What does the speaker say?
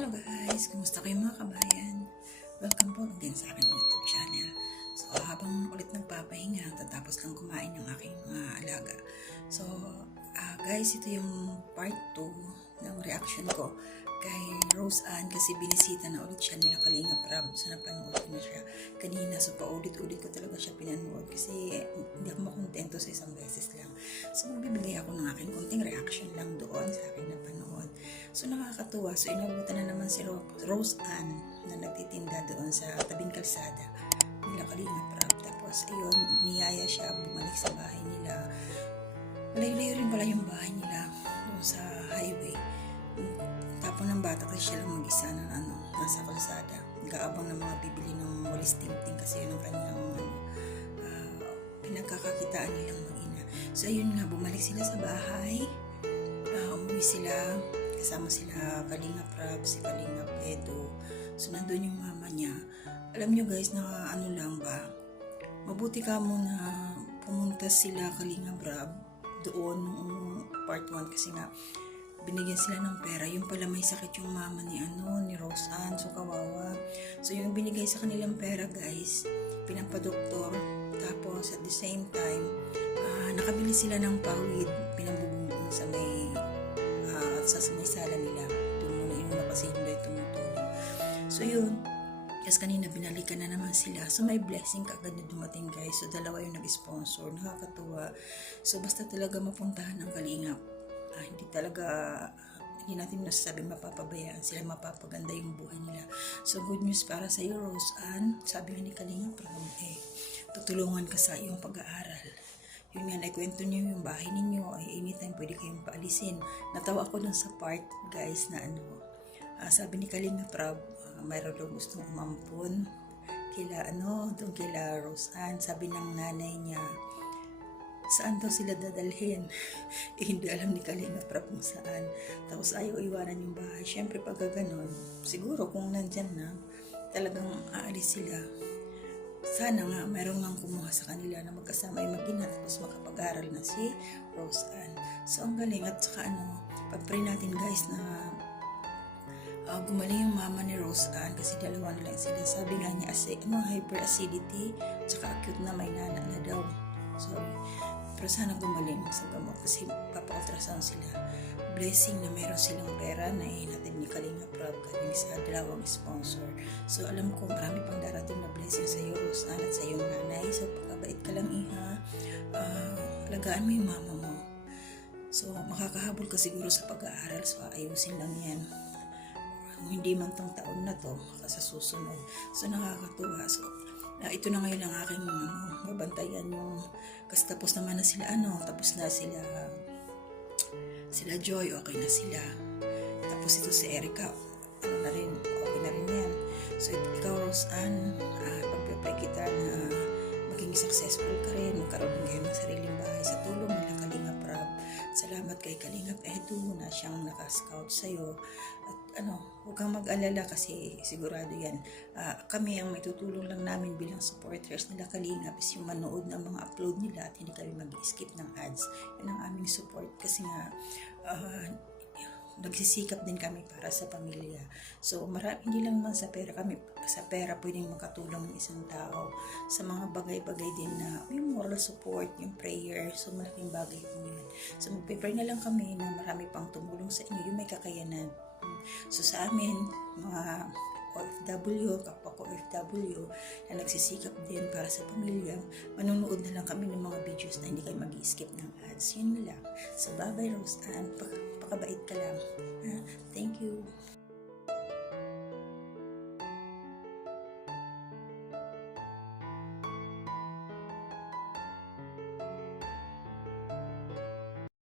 Hello guys! Kumusta kayo mga kabayan? Welcome po again sa aking YouTube channel. So habang ulit nagpapahinga, tatapos lang kumain ng aking mga alaga. So guys, ito yung part 2 ng reaction ko kay Rose Ann kasi binisita na ulit siya nila Kalingap Rab. So napanood ko na siya kanina. So paulit-ulit ko talaga siya pinanood kasi hindi ako makontento sa isang beses lang. So magbibigay ako ng aking konting reaction lang doon sa aking napanood. So nakakatuwa. So inabutan na naman si Rose Ann na nagtitinda doon sa tabing kalsada nila Kalingap Rab. Tapos ayun, niyaya siya bumalik sa bahay nila. Malayo-layo rin pala yung bahay nila doon sa highway. Tapos ng bata kasi siya lang mag-isa na nasa kalsada. Nag-aabang ng mga bibili ng walis ting-ting kasi yun ang kanyang pinagkakakitaan nilang mag-ina. So ayun nga, bumalik sila sa bahay. Umuwi sila. Kasama sila Kalingap Rab, si Kalingap Edo. So nandun yung mama niya. Alam nyo guys na lang ba, mabuti ka muna pumunta sila Kalingap Rab doon noong part 1 kasi nga binigyan sila ng pera. Yung pala may sakit yung mama ni Rose Ann. So kawawa. So yung binigay sa kanilang pera guys, pinampadoktor. Tapos at the same time, nakabili sila ng pawid, pinambubungon sa may sala nila. Doon muna inuna kasi hindi tumutulong. So yun, kasi kanina binalikan na naman sila. So may blessing kaagad na dumating guys. So dalawa yung nag-sponsor. Nakakatuwa. So basta talaga mapuntahan ng Kalingap. Hindi natin nasasabing mapapabayaan sila, mapapaganda yung buhay nila. So good news para sa iyo Rose Ann. Sabi nga ni Kalingap Rab, tutulungan ka sa iyong pag-aaral. Yun nga, naikwento niyo yung bahay ninyo, anytime pwede kayong paalisin. Natawa ako dun sa part, guys, na sabi ni Kalingap Rab, mayroon daw gustong umampun doon kila Rose Ann. Sabi ng nanay niya, saan daw sila dadalhin? Hindi alam ni Kalingap Rab kung saan. Tapos ayaw iwanan yung bahay. Siyempre pag ganon, siguro kung nandyan na, talagang aalis sila. Sana nga mayroong nang kumuha sa kanila na magkasama yung mag-ina tapos makapag-aral na si Rose Ann. So ang galing at saka pag-pray natin guys na gumaling yung mama ni Rose Ann kasi dalawa na lang sila. Sabi nga niya hyperacidity tsaka acute na may nana na daw. Sorry. Pero sana gumaling sa gamot kasi papa-ultrasound sila. Blessing na meron silang pera na natin ni Kalingap Rab galing sa dalawang sponsor. So alam ko marami pang darating na blessing sa iyo Rose Ann at sa iyong nanay. So pagkabait ka lang alagaan mo yung mama mo. So makakahabol ka siguro sa pag-aaral. So ayusin lang yan. Hindi man tong taon na to sa susunod. So nakakatuwa. So ito na ngayon ang aking babantayan yung kasi tapos naman na sila tapos na sila Joy, okay na sila. Tapos ito si Erica, na rin, okay na rin yan. So ikaw Rose Ann, pagpapay kita na maging successful ka rin, magkaroon din kayo ng sariling bahay sa tulong nila Kalingap Rab. Salamat kay Kalingap Edo na siyang naka-scout sa'yo. At huwag kang mag-alala kasi sigurado yan. Kami ang may tutulong lang namin bilang supporters nila Kalingap is yung manood ng mga upload nila at hindi kami mag-skip ng ads. Yan ang aming support kasi nga nagsisikap din kami para sa pamilya. So hindi lang naman sa pera pwedeng makatulong ng isang tao sa mga bagay-bagay din na yung moral support, yung prayer. So malaking bagay din yun. So magpe-pray na lang kami na marami pang tumulong sa inyo yung may kakayanan. So sa amin, mga OFW, kapwa ko OFW na nagsisikap din para sa pamilya, manunood na lang kami ng mga videos na hindi kayo mag-skip ng ads. Yun na lang. So bye-bye Rose Ann, pakabait ka lang. Thank you.